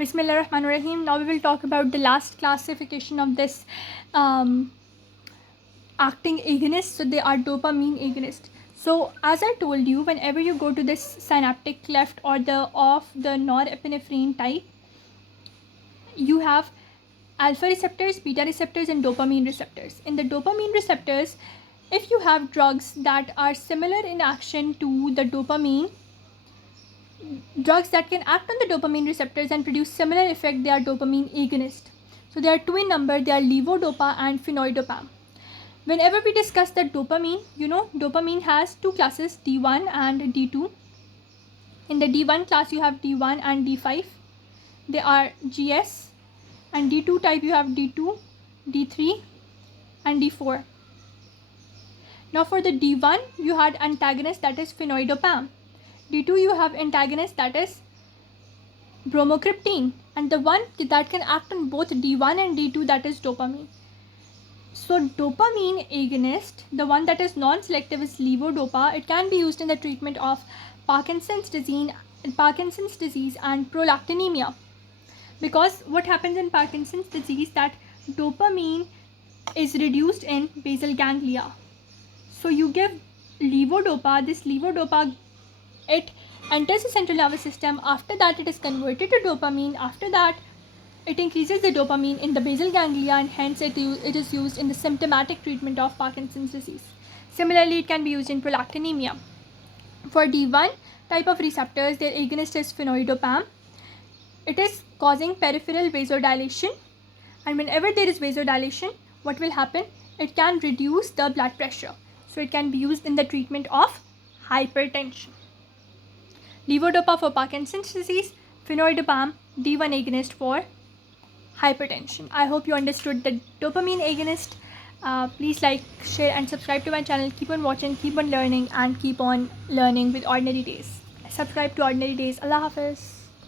Bismillahirrahmanirrahim. Now we will talk about the last classification of this acting agonist. So they are dopamine agonist. So as I told you, whenever you go to this synaptic cleft or the norepinephrine type, you have alpha receptors, beta receptors, and dopamine receptors. In the dopamine receptors, if you have drugs that are similar in action to the dopamine, drugs that can act on the dopamine receptors and produce similar effect, they are dopamine agonist. So there are two in number, they are levodopa and phenoidopam. Whenever we discuss the dopamine, dopamine has two classes, D1 and D2. In the D1 class, you have D1 and D5. They are GS. And D2 type, you have D2, D3, and D4. Now for the D1, you had antagonist, that is phenoidopam. D2, you have antagonist, that is bromocriptine. And the one that can act on both D1 and D2, that is dopamine. So dopamine agonist, the one that is non-selective, is levodopa. It can be used in the treatment of Parkinson's disease and prolactinemia. Because what happens in Parkinson's disease, that dopamine is reduced in basal ganglia. So you give levodopa, this levodopa, it enters the central nervous system. After that, it is converted to dopamine. After that, it increases the dopamine in the basal ganglia, and hence it is used in the symptomatic treatment of Parkinson's disease. Similarly, it can be used in prolactinemia. For D1 type of receptors, their agonist is phenoidopam. It is causing peripheral vasodilation, and whenever there is vasodilation, what will happen? It can reduce the blood pressure. So it can be used in the treatment of hypertension. Levodopa for Parkinson's disease, phenoidopam, D1 agonist for hypertension. I hope you understood the dopamine agonist. Please like, share, and subscribe to my channel. Keep on watching, keep on learning, and keep on learning with Ordinary Days. Subscribe to Ordinary Days. Allah Hafiz.